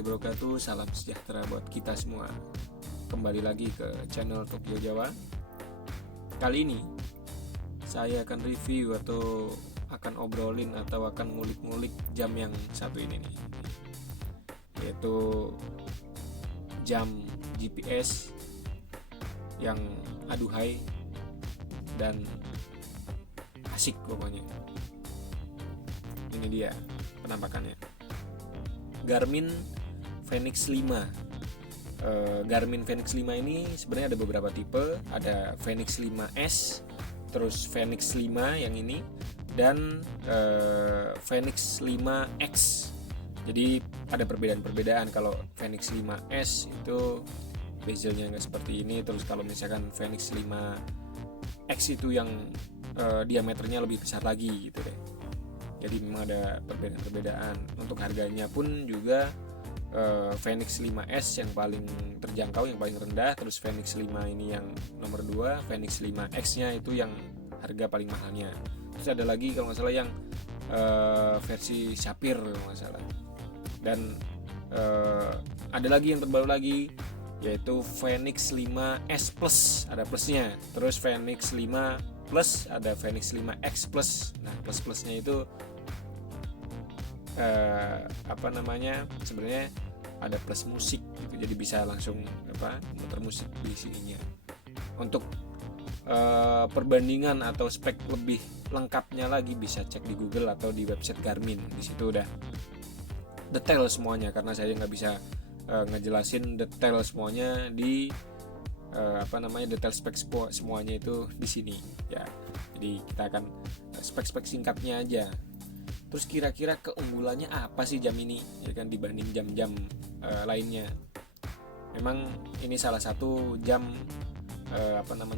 warahmatullahi wabarakatuh. Salam sejahtera buat kita semua. Kembali lagi ke channel Tokyo Jawa. Kali ini saya akan review atau akan obrolin atau akan ngulik-ngulik jam yang satu ini nih, yaitu jam GPS yang aduhai dan asik pokoknya. Ini dia penampakannya. Garmin Fenix 5. Garmin Fenix 5 ini sebenarnya ada beberapa tipe. Ada Fenix 5S, terus Fenix 5 yang ini, dan Fenix 5X. Jadi ada perbedaan-perbedaan. Kalau Fenix 5S itu bezelnya nggak seperti ini. Terus kalau misalkan Fenix 5X itu yang diameternya lebih besar lagi gitu deh. Jadi memang ada perbedaan-perbedaan. Untuk harganya pun juga Fenix 5S yang paling terjangkau, yang paling rendah. Terus Fenix 5 ini yang nomor 2, Fenix 5X nya itu yang harga paling mahalnya. Terus ada lagi kalau nggak salah yang versi Sapphire kalau nggak salah. Dan ada lagi yang terbaru lagi, yaitu Fenix 5S Plus, ada plusnya. Terus Fenix 5 Plus, ada Fenix 5X Plus. Nah, plus-plusnya itu sebenarnya ada plus musik gitu, jadi bisa langsung muter musik di sininya. Untuk perbandingan atau spek lebih lengkapnya lagi bisa cek di Google atau di website Garmin. Di situ udah detail semuanya, karena saya nggak bisa ngejelasin detail semuanya di detail spek semuanya itu di sini ya. Jadi kita akan spek-spek singkatnya aja. Terus kira-kira keunggulannya apa sih jam ini ya kan dibanding jam-jam lainnya? Memang ini salah satu jam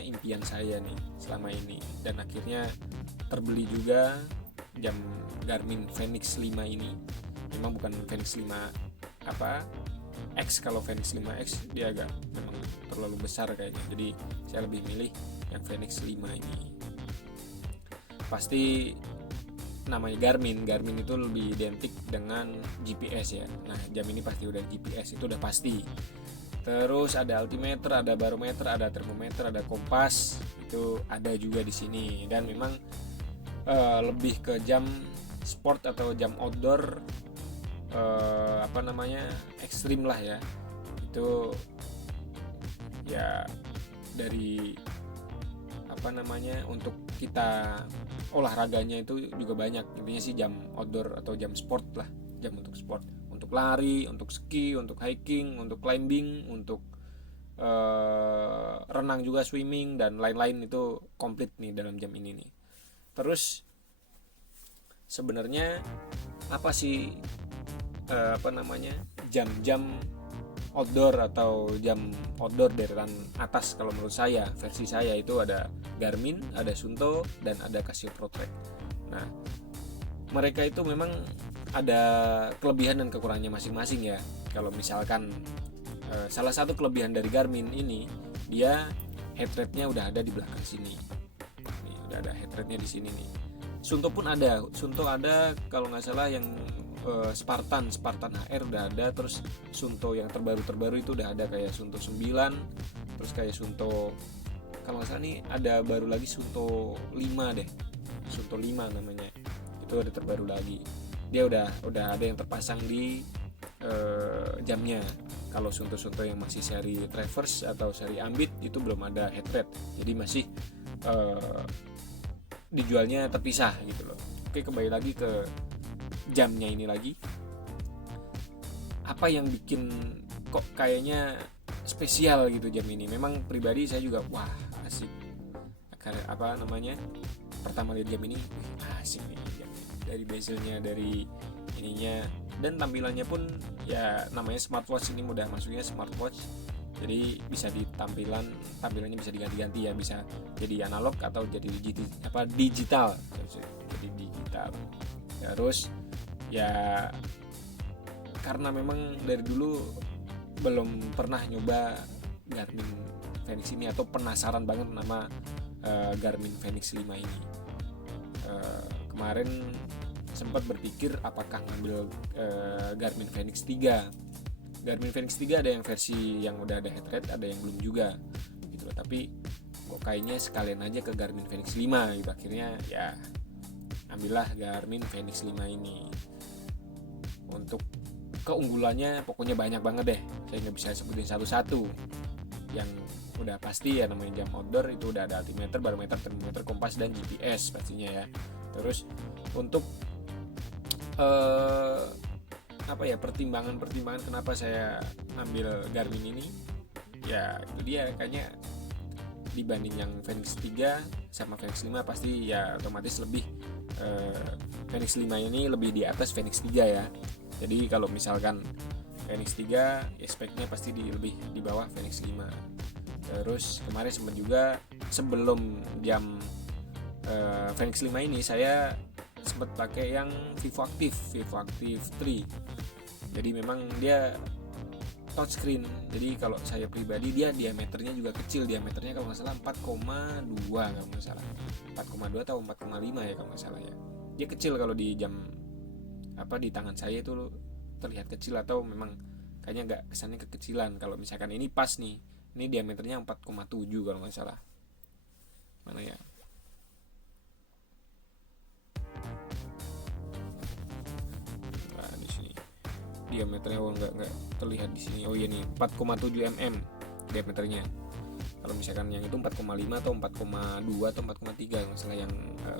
impian saya nih selama ini, dan akhirnya terbeli juga jam Garmin Fenix 5 ini. Memang bukan Fenix 5 X. Kalau Fenix 5X dia agak memang terlalu besar kayaknya, jadi saya lebih milih yang Fenix 5 ini. Pasti namanya Garmin itu lebih identik dengan GPS ya. Nah, jam ini pasti udah GPS, itu udah pasti. Terus ada altimeter, ada barometer, ada termometer, ada kompas, itu ada juga di sini. Dan memang lebih ke jam sport atau jam outdoor ekstrim lah ya. Itu ya dari untuk kita olahraganya itu juga banyak. Intinya sih jam outdoor atau jam sport lah, jam untuk sport, untuk lari, untuk ski, untuk hiking, untuk climbing, untuk renang juga, swimming dan lain-lain, itu komplit nih dalam jam ini nih. Terus sebenarnya apa sih jam-jam outdoor atau jam outdoor deretan atas? Kalau menurut saya, versi saya itu ada Garmin, ada Suunto, dan ada Casio ProTrack. Nah, mereka itu memang ada kelebihan dan kekurangannya masing-masing ya. Kalau misalkan salah satu kelebihan dari Garmin ini, dia head rate-nya udah ada di belakang sini. Nih, udah ada head rate-nya di sini nih. Suunto pun ada. Suunto ada kalau nggak salah yang Spartan HR udah ada. Terus Suunto yang terbaru itu udah ada, kayak Suunto 9. Terus kayak Suunto, kalau nggak salah nih ada baru lagi Suunto 5 deh, Suunto 5 namanya, itu ada terbaru lagi. Dia udah ada yang terpasang di jamnya. Kalau Suunto yang masih seri Traverse atau seri Ambit itu belum ada head rate, jadi masih dijualnya terpisah gitu loh. Oke, kembali lagi ke jamnya ini lagi. Apa yang bikin kok kayaknya spesial gitu jam ini? Memang pribadi saya juga asik. Pertama lihat jam ini asik nih jam ini. Dari bezelnya, dari ininya, dan tampilannya pun ya namanya smartwatch, ini udah masuknya smartwatch. Jadi bisa tampilannya bisa diganti-ganti ya, bisa jadi analog atau jadi digital. Jadi digital. Terus ya karena memang dari dulu belum pernah nyoba Garmin Fenix ini, atau penasaran banget nama Garmin Fenix 5 ini. Kemarin sempat berpikir apakah ngambil Garmin Fenix 3, Garmin Fenix 3 ada yang versi yang udah ada head rate, ada yang belum juga gitu loh. Tapi kok kayaknya sekalian aja ke Garmin Fenix 5 gitu. Akhirnya ya ambillah Garmin Fenix 5 ini. Untuk keunggulannya pokoknya banyak banget deh, saya nggak bisa sebutin satu-satu. Yang udah pasti ya namanya jam outdoor itu udah ada altimeter, barometer, termometer, kompas, dan GPS pastinya ya. Terus untuk pertimbangan kenapa saya ambil Garmin ini, ya itu dia, kayaknya dibanding yang Fenix 3 sama Fenix 5 pasti ya otomatis lebih Fenix 5 ini lebih di atas Fenix 3 ya. Jadi kalau misalkan Fenix 3 ya speknya pasti lebih di bawah Fenix 5. Terus kemarin sempat juga sebelum jam Fenix 5 ini saya sempat pakai yang Vivo Active 3. Jadi memang dia touchscreen. Jadi kalau saya pribadi dia diameternya juga kecil, diameternya kalau nggak salah 4,2 kalau nggak salah, 4,2 atau 4,5 ya kalau nggak salah ya. Dia kecil kalau di jam di tangan saya itu terlihat kecil, atau memang kayaknya nggak kesannya kekecilan. Kalau misalkan ini pas nih, ini diameternya 4,7 kalau nggak salah. Mana ya? Nah, di sini diameternya nggak terlihat di sini. Oh iya nih 4,7 mm diameternya. Kalau misalkan yang itu 4,5 atau 4,2 atau 4,3 kalau misalnya yang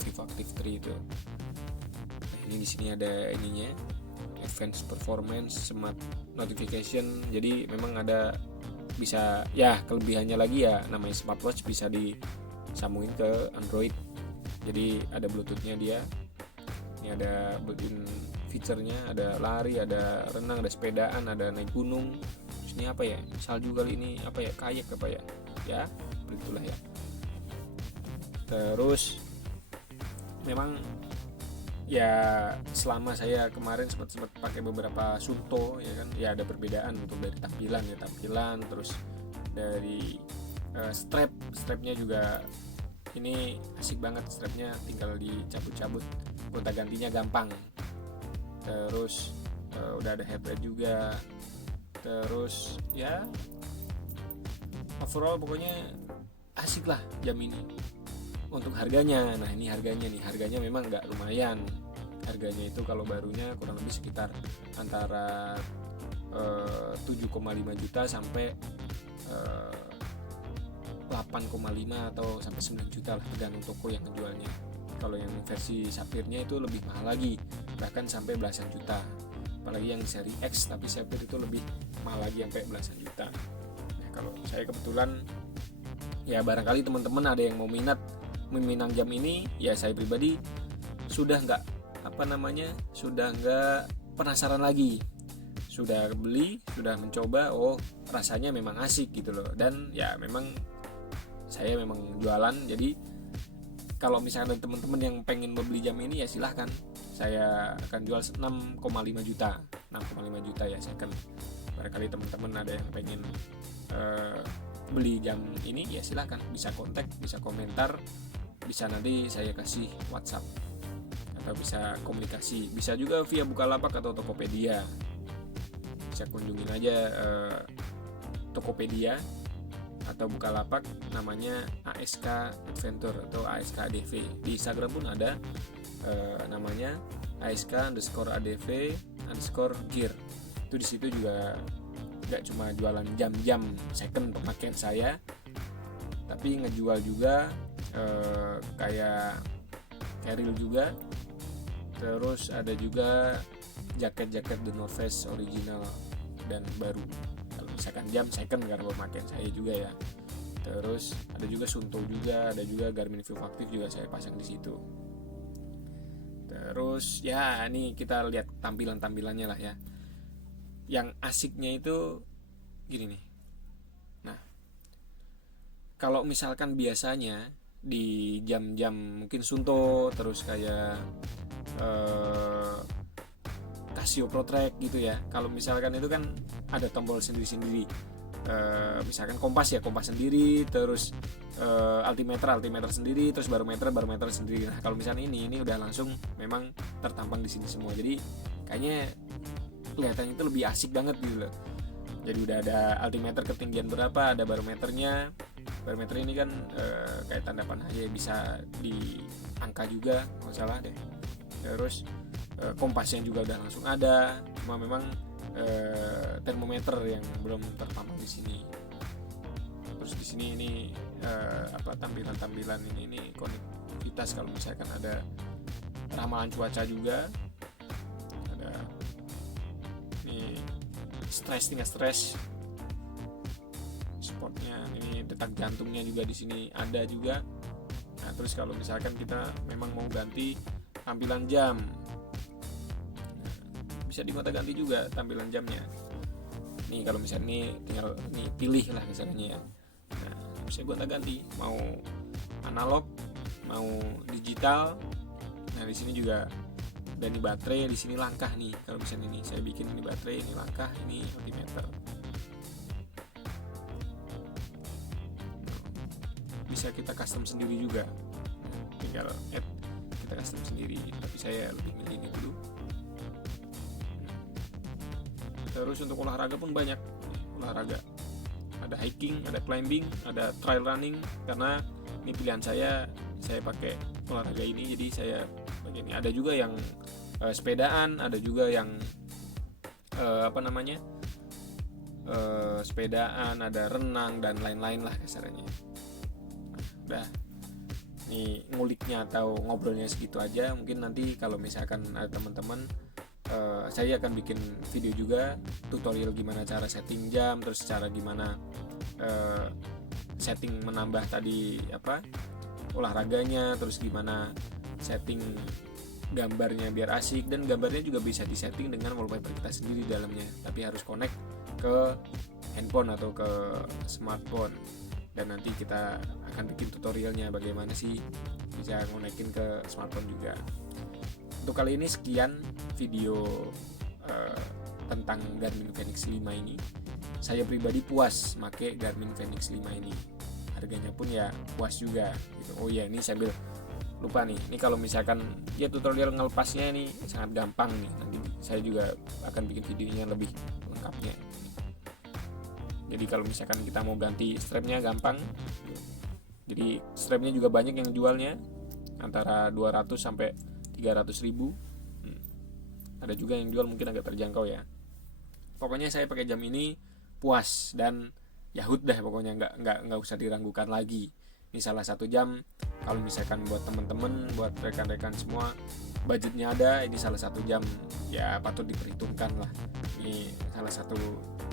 Vivo Active 3 itu. Nah, ini di sini ada ininya, Advanced Performance Smart Notification. Jadi memang ada bisa ya, kelebihannya lagi ya namanya smartwatch bisa disambungin ke Android. Jadi ada Bluetooth-nya dia. Ini ada built-in feature-nya, ada lari, ada renang, ada sepedaan, ada naik gunung. Terus ini apa ya? Salju kali ini apa ya? Kayak apa ya? Ya, begitulah ya. Terus memang ya selama saya kemarin sempat pakai beberapa Suunto ya kan, ya ada perbedaan untuk dari tampilan, terus dari strapnya juga ini asik banget, strapnya tinggal dicabut-cabut, gonta-gantinya gampang. Terus udah ada headset juga. Terus ya overall pokoknya asik lah jam ini. Untuk harganya, nah ini harganya memang nggak lumayan. Harganya itu kalau barunya kurang lebih sekitar antara 7,5 juta sampai 8,5 atau sampai 9 juta lah, tergantung toko yang menjualnya. Kalau yang versi Sapphire-nya itu lebih mahal lagi, bahkan sampai belasan juta. Apalagi yang seri X tapi Sapphire itu lebih mahal lagi, sampai belasan juta. Nah, kalau saya kebetulan ya barangkali teman-teman ada yang mau meminang jam ini, ya saya pribadi sudah nggak penasaran lagi, sudah beli, sudah mencoba, oh rasanya memang asik gitu loh. Dan ya memang saya memang jualan, jadi kalau misalnya ada teman-teman yang pengen membeli jam ini ya silahkan, saya akan jual 6,5 juta ya second. Barangkali teman-teman ada yang pengen beli jam ini ya silahkan, bisa kontak, bisa komentar, bisa nanti saya kasih WhatsApp atau bisa komunikasi, bisa juga via Bukalapak atau Tokopedia. Bisa kunjungin aja Tokopedia atau Bukalapak, namanya ASK Adventure atau ASK ADV. Di Instagram pun ada namanya ASK_ADV_gear. Itu di situ juga nggak cuma jualan jam-jam second pemakaian saya, tapi ngejual juga kayak carrier juga. Terus ada juga jaket-jaket The North Face original dan baru, kalau misalkan jam second karena pemakaian saya juga ya. Terus ada juga Suunto juga, ada juga Garmin Vivo Active juga saya pasang di situ. Terus ya ini kita lihat tampilannya lah ya. Yang asiknya itu gini nih. Nah, kalau misalkan biasanya di jam-jam mungkin Suunto, terus kayak Casio ProTrack gitu ya, kalau misalkan itu kan ada tombol sendiri-sendiri. Misalkan kompas sendiri, terus altimeter sendiri, terus barometer sendiri. Nah, kalau misalnya ini udah langsung memang tertampang di sini semua. Jadi kayaknya kelihatannya itu lebih asik banget gitu loh. Jadi udah ada altimeter ketinggian berapa, ada barometernya. Barometer ini kan kayak tanda panah aja, bisa di angka juga, nggak salah deh. Terus kompasnya juga udah langsung ada, cuma memang termometer yang belum terpampang di sini. Terus di sini ini tampilan-tampilan ini konektivitas, kalau misalkan ada ramalan cuaca juga, ada ini tingkat stres, sportnya, ini detak jantungnya juga di sini ada juga. Nah, terus kalau misalkan kita memang mau ganti tampilan jam, bisa digonta-ganti juga tampilan jamnya. Nih kalau misalnya ini tinggal pilih lah misalnya ya. Nah, bisa gonta-ganti, mau analog, mau digital. Nah, di sini juga ada nih baterai, di sini langkah nih. Kalau misalnya ini saya bikin ini baterai, ini langkah, ini altimeter. Bisa kita custom sendiri juga. Tinggal add, kita custom sendiri. Tapi saya lebih milih ini dulu. Terus untuk olahraga pun banyak. Olahraga ada hiking, ada climbing, ada trail running. Karena ini pilihan saya pakai olahraga ini, jadi saya begini. Ada juga yang sepedaan, ada juga yang sepedaan, ada renang dan lain-lain lah kasarnya. Udah, nih nguliknya atau ngobrolnya segitu aja. Mungkin nanti kalau misalkan ada teman-teman, saya akan bikin video juga tutorial gimana cara setting jam, terus cara gimana setting menambah tadi olahraganya, terus gimana setting gambarnya biar asik, dan gambarnya juga bisa disetting dengan wallpaper kita sendiri di dalamnya, tapi harus connect ke handphone atau ke smartphone. Dan nanti kita akan bikin tutorialnya bagaimana sih bisa ngonekin ke smartphone juga. Untuk kali ini sekian video tentang Garmin Fenix 5 ini. Saya pribadi puas make Garmin Fenix 5 ini. Harganya pun ya puas juga gitu. Oh iya, ini sambil lupa nih. Ini kalau misalkan ya tutorial ngelepasnya ini sangat gampang nih. Nanti saya juga akan bikin videonya lebih lengkapnya. Jadi kalau misalkan kita mau ganti strapnya gampang. Jadi strapnya juga banyak yang jualnya, antara 200 sampai 300 ribu. Ada juga yang jual mungkin agak terjangkau ya. Pokoknya saya pakai jam ini puas dan yahut dah, pokoknya nggak usah diragukan lagi. Ini salah satu jam kalau misalkan buat teman-teman, buat rekan-rekan semua budgetnya ada, ini salah satu jam ya patut diperhitungkan lah. Ini salah satu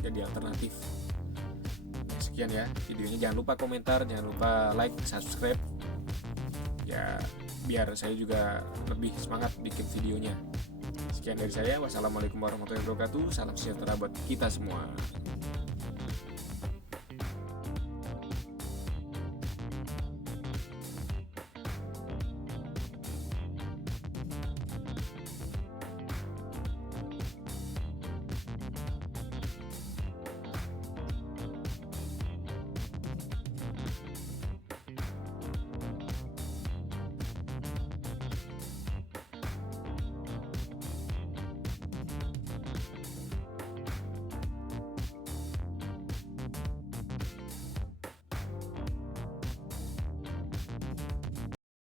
jadi alternatif. Sekian ya videonya, jangan lupa komentar, jangan lupa like, subscribe ya, biar saya juga lebih semangat bikin videonya. Sekian dari saya, wassalamualaikum warahmatullahi wabarakatuh, salam sejahtera buat kita semua.